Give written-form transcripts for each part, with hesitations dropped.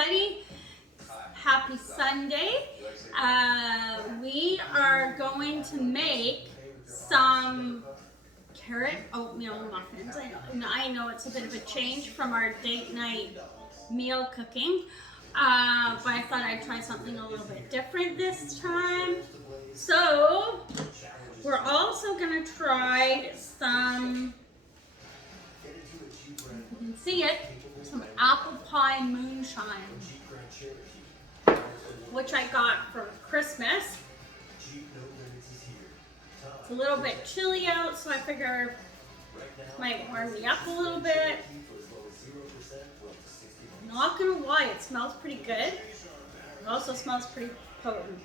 everybody. Happy Sunday. We are going to make some carrot oatmeal muffins. I know it's a bit of a change from our date night meal cooking, but I thought I'd try something a little bit different this time. So we're also going to try some, you can see it, some apple pie moonshine, which I got for Christmas. It's a little bit chilly out, so I figure it might warm me up a little bit. Not gonna lie, it smells pretty good. It also smells pretty potent.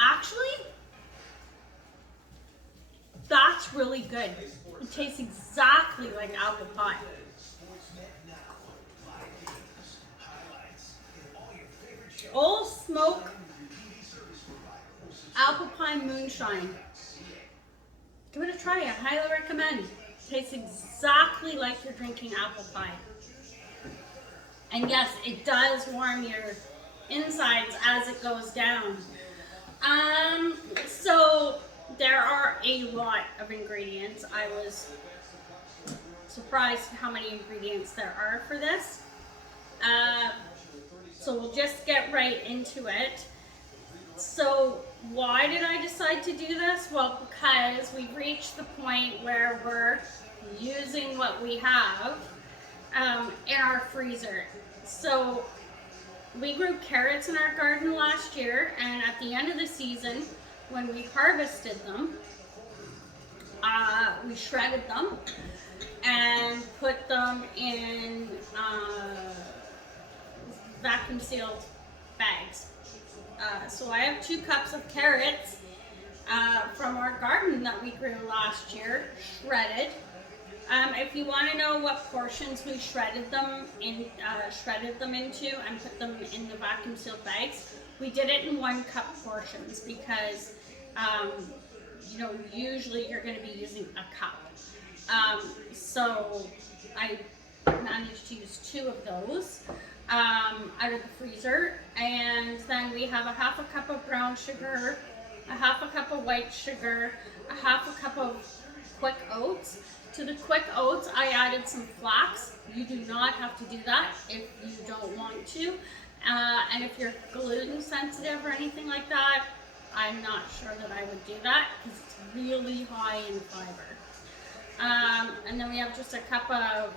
Actually, that's really good. It tastes exactly like apple pie. Old Smoke apple pie moonshine. Give it a try. I highly recommend. It tastes exactly like you're drinking apple pie. And yes, it does warm your insides as it goes down. So there are a lot of ingredients. I was surprised how many ingredients there are for this. So we'll just get right into it. So why did I decide to do this? Well, because we've reached the point where we're using what we have in our freezer. So we grew carrots in our garden last year, and at the end of the season, when we harvested them, we shredded them and put them in vacuum sealed bags. So I have 2 cups of carrots from our garden that we grew last year, shredded. If you want to know what portions we shredded them into and put them in the vacuum sealed bags, we did it in 1 cup portions because usually you're going to be using a cup. So I managed to use 2 of those out of the freezer, and then we have a 1/2 cup of brown sugar, a 1/2 cup of white sugar, a 1/2 cup of quick oats. To the quick oats, I added some flax. You do not have to do that if you don't want to. And if you're gluten sensitive or anything like that, I'm not sure that I would do that because it's really high in fiber. And then we have just a cup of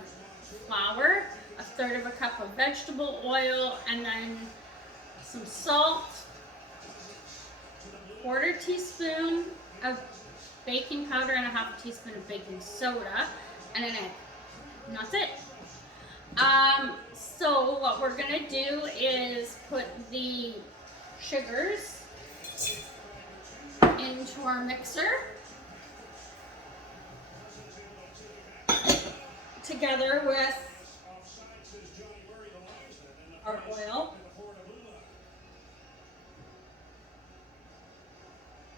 flour, a 1/3 cup of vegetable oil, and then some salt, 1/4 teaspoon of baking powder, and a 1/2 teaspoon of baking soda, and an egg. And that's it. So what we're gonna do is put the sugars into our mixer together with our oil.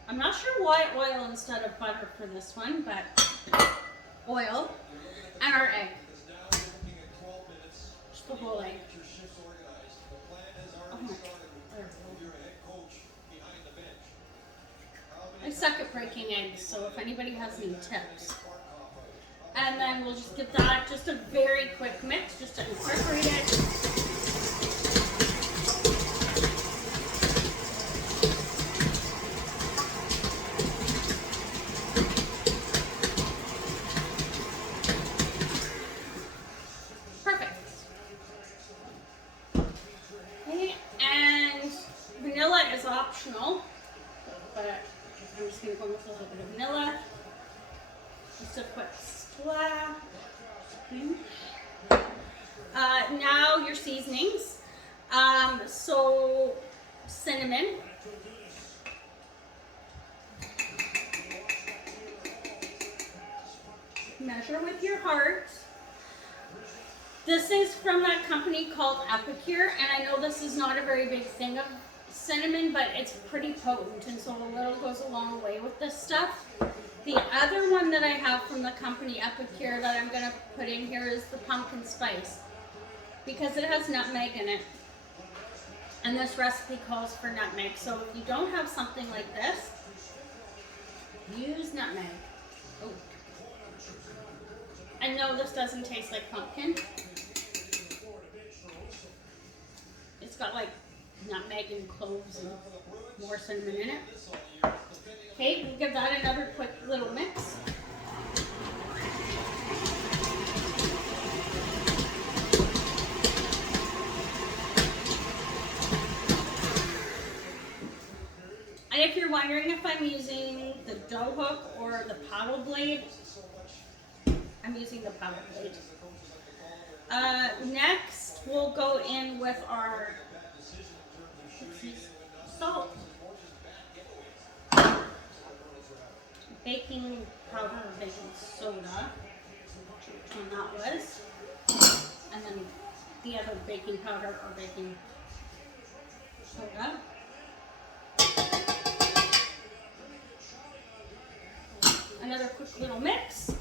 I'm not sure why oil instead of butter for this one, but oil, and our egg. Just the whole egg. Oh my God. I suck at breaking eggs, so if anybody has any tips. And then we'll just give that just a very quick mix, just to incorporate it. Vanilla is optional, but I'm just going to go with a little bit of vanilla. Just a quick splash. Now your seasonings. So cinnamon. Measure with your heart. This is from that company called Epicure, and I know this is not a very big thing of cinnamon, but it's pretty potent, and so a little goes a long way with this stuff. The other one that I have from the company Epicure that I'm going to put in here is the pumpkin spice, because it has nutmeg in it. And this recipe calls for nutmeg. So if you don't have something like this, use nutmeg. Oh. And no, this doesn't taste like pumpkin. It's got like nutmeg and cloves and more cinnamon in it. Okay, we'll give that another quick little mix. And if you're wondering if I'm using the dough hook or the paddle blade, I'm using the paddle blade. Next, we'll go in with our salt, baking powder or baking soda, which one that was, and then the other baking powder or baking soda. Another quick little mix.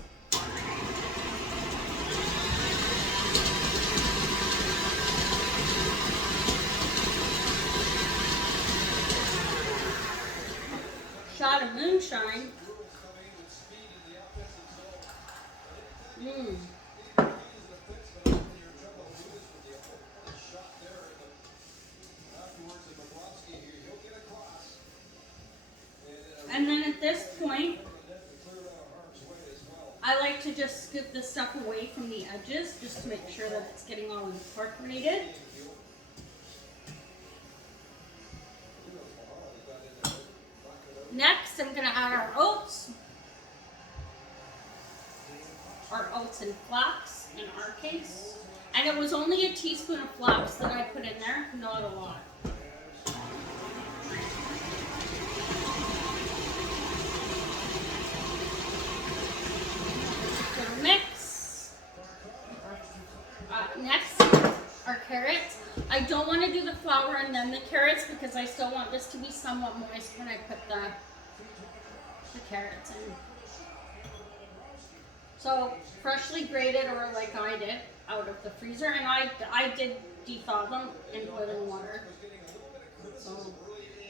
Shot of moonshine. And then at this point, I like to just scoop the stuff away from the edges just to make sure that it's getting all incorporated. Next, I'm going to add our oats and flax in our case. And it was only a teaspoon of flax that I put in there, not a lot. Mix. Next, our carrots. I don't want to do the flour and then the carrots because I still want this to be somewhat moist when I put the carrots in. So freshly grated, or like I did, out of the freezer, and I did defrost them in boiling water. So,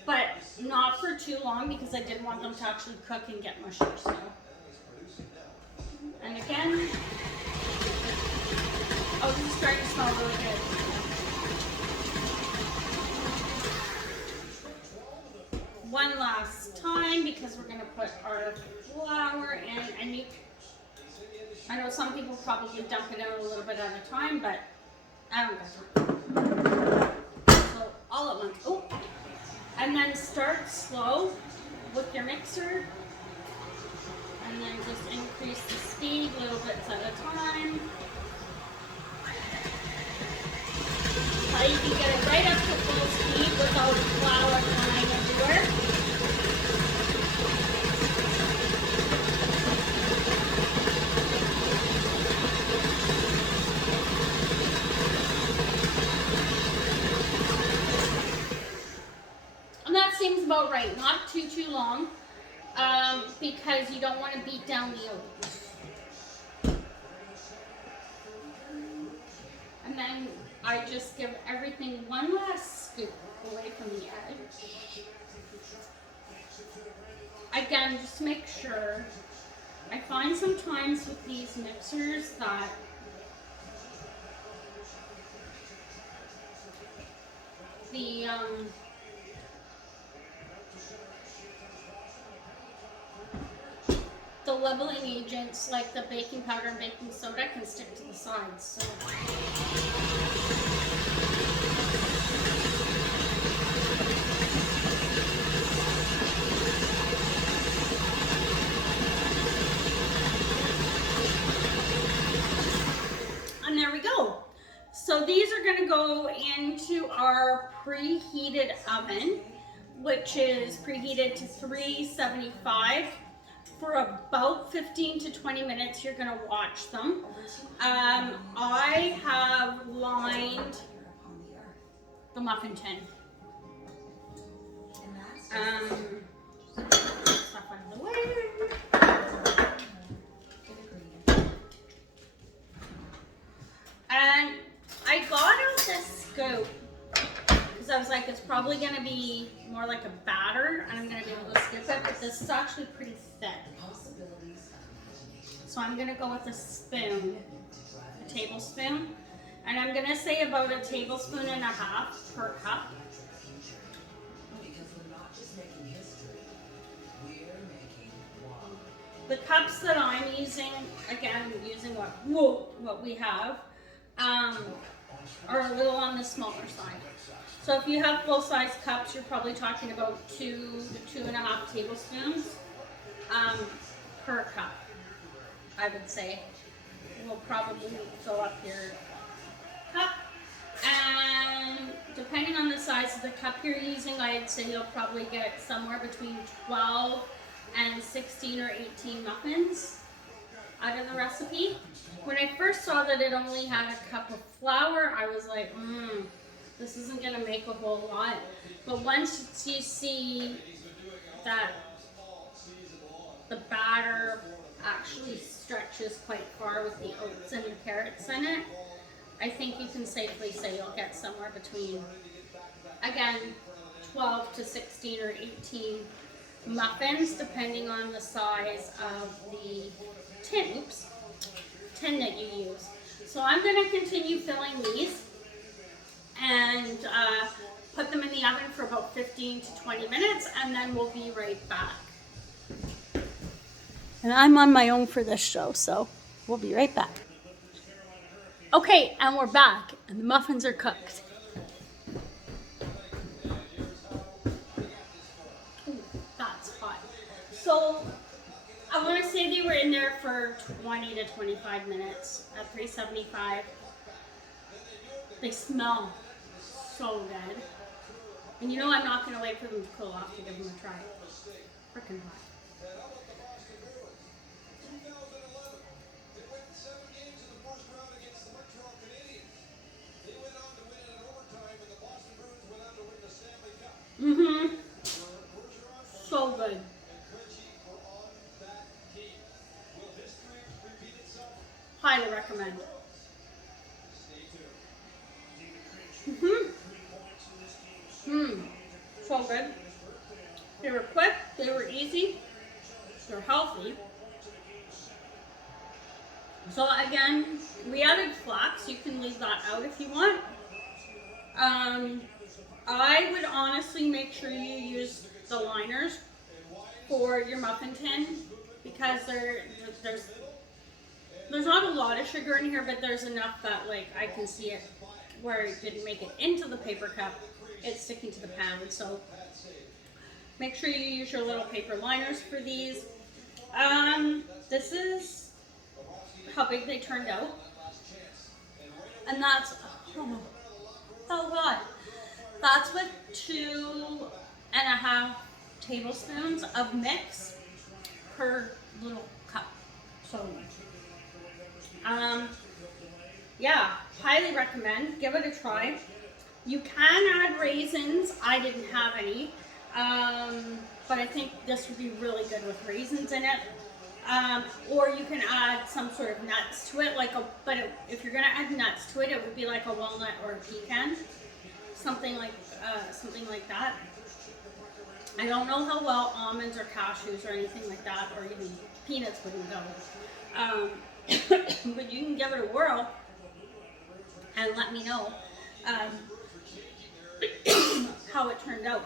but not for too long because I didn't want them to actually cook and get mushy. So. And again, oh, this is starting to smell really good. One last time because we're going to put our flour in, and I know some people probably dump it out a little bit at a time, but I don't got time. So all at once. Oh, and then start slow with your mixer. And then just increase the speed little bits at a time. How you can get it right up to full speed without flour flying everywhere. And that seems about right, not too long. Because you don't want to beat down the oats. And then I just give everything one last scoop away from the edge. Again, just make sure. I find sometimes with these mixers that the leveling agents like the baking powder and baking soda can stick to the sides. So. And there we go. So these are going to go into our preheated oven, which is preheated to 375. For about 15 to 20 minutes, you're going to watch them. I have lined the muffin tin. Stuff out of the way. probably going to be more like a batter, and I'm going to be able to scoop it, but this is actually pretty thick. So I'm going to go with a spoon, a tablespoon, and I'm going to say about 1.5 tablespoons per cup. The cups that I'm using, again, using what we have, are a little on the smaller side. So if you have full-size cups, you're probably talking about 2 to 2.5 tablespoons per cup, I would say. We'll probably fill up your cup. And depending on the size of the cup you're using, I'd say you'll probably get somewhere between 12 and 16 or 18 muffins out of the recipe. When I first saw that it only had a cup of flour, I was like, this isn't going to make a whole lot. But once you see that the batter actually stretches quite far with the oats and the carrots in it, I think you can safely say you'll get somewhere between, again, 12 to 16 or 18 muffins, depending on the size of the tin that you use. So I'm going to continue filling these and put them in the oven for about 15 to 20 minutes, and then we'll be right back. And I'm on my own for this show, so we'll be right back. Okay, and we're back, and the muffins are cooked. Ooh, that's hot. So I want to say they were in there for 20 to 25 minutes at 375. They smell so good. And you know I'm not going to wait for them to cool off to give them a try. Freaking hot. So good. Highly recommend. So good. They were quick, they were easy, they're healthy. So again, we added flax. You can leave that out if you want. I would honestly make sure you use the liners for your muffin tin, because there's not a lot of sugar in here, but there's enough that, like, I can see it where it didn't make it into the paper cup. It's sticking to the pan, so make sure you use your little paper liners for these. This is how big they turned out, and that's oh god, that's with 2.5 tablespoons of mix per little cup. So yeah, highly recommend. Give it a try. You can add raisins. I didn't have any, but I think this would be really good with raisins in it. Or you can add some sort of nuts to it, if you're gonna add nuts to it, it would be like a walnut or a pecan, something like that. I don't know how well almonds or cashews or anything like that, or even peanuts wouldn't go. But you can give it a whirl and let me know how it turned out.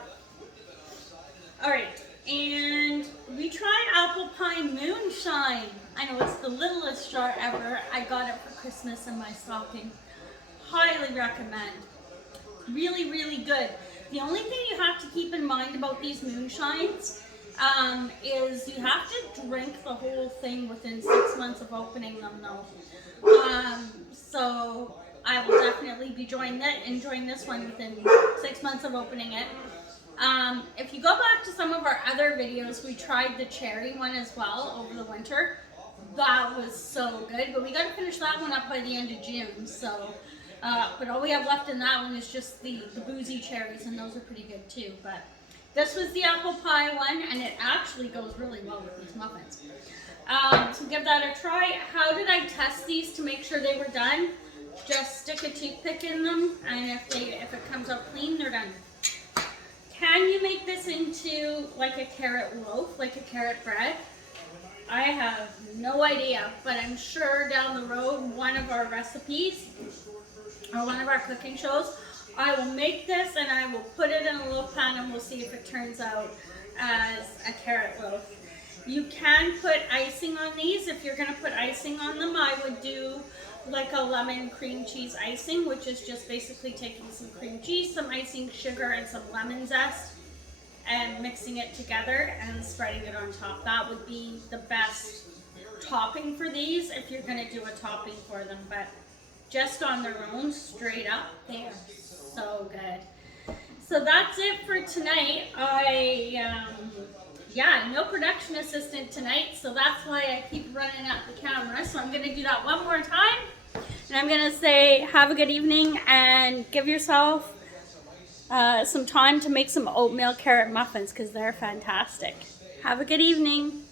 All right, and we tried apple pie moonshine. I know it's the littlest jar ever. I got it for Christmas in my stocking. Highly recommend. Really, really good. The only thing you have to keep in mind about these moonshines is you have to drink the whole thing within 6 months of opening them, though. So I will definitely be enjoying this one within 6 months of opening it. If you go back to some of our other videos, we tried the cherry one as well over the winter. That was so good, but we got to finish that one up by the end of June. So, but all we have left in that one is just the boozy cherries, and those are pretty good too. But this was the apple pie one, and it actually goes really well with these muffins. So give that a try. How did I test these to make sure they were done? Just stick a toothpick in them, and if it comes up clean, they're done. this into like a carrot loaf, like a carrot bread? I have no idea, but I'm sure down the road, one of our recipes or one of our cooking shows, I will make this and I will put it in a little pan and we'll see if it turns out as a carrot loaf. You can put icing on these. If you're gonna put icing on them, I would do like a lemon cream cheese icing, which is just basically taking some cream cheese, some icing sugar, and some lemon zest, and mixing it together and spreading it on top. That would be the best topping for these if you're gonna do a topping for them, but just on their own, straight up, they are so good. So that's it for tonight. Yeah, no production assistant tonight, so that's why I keep running out the camera. So I'm gonna do that one more time. And I'm gonna say, have a good evening and give yourself some time to make some oatmeal carrot muffins because they're fantastic. Have a good evening.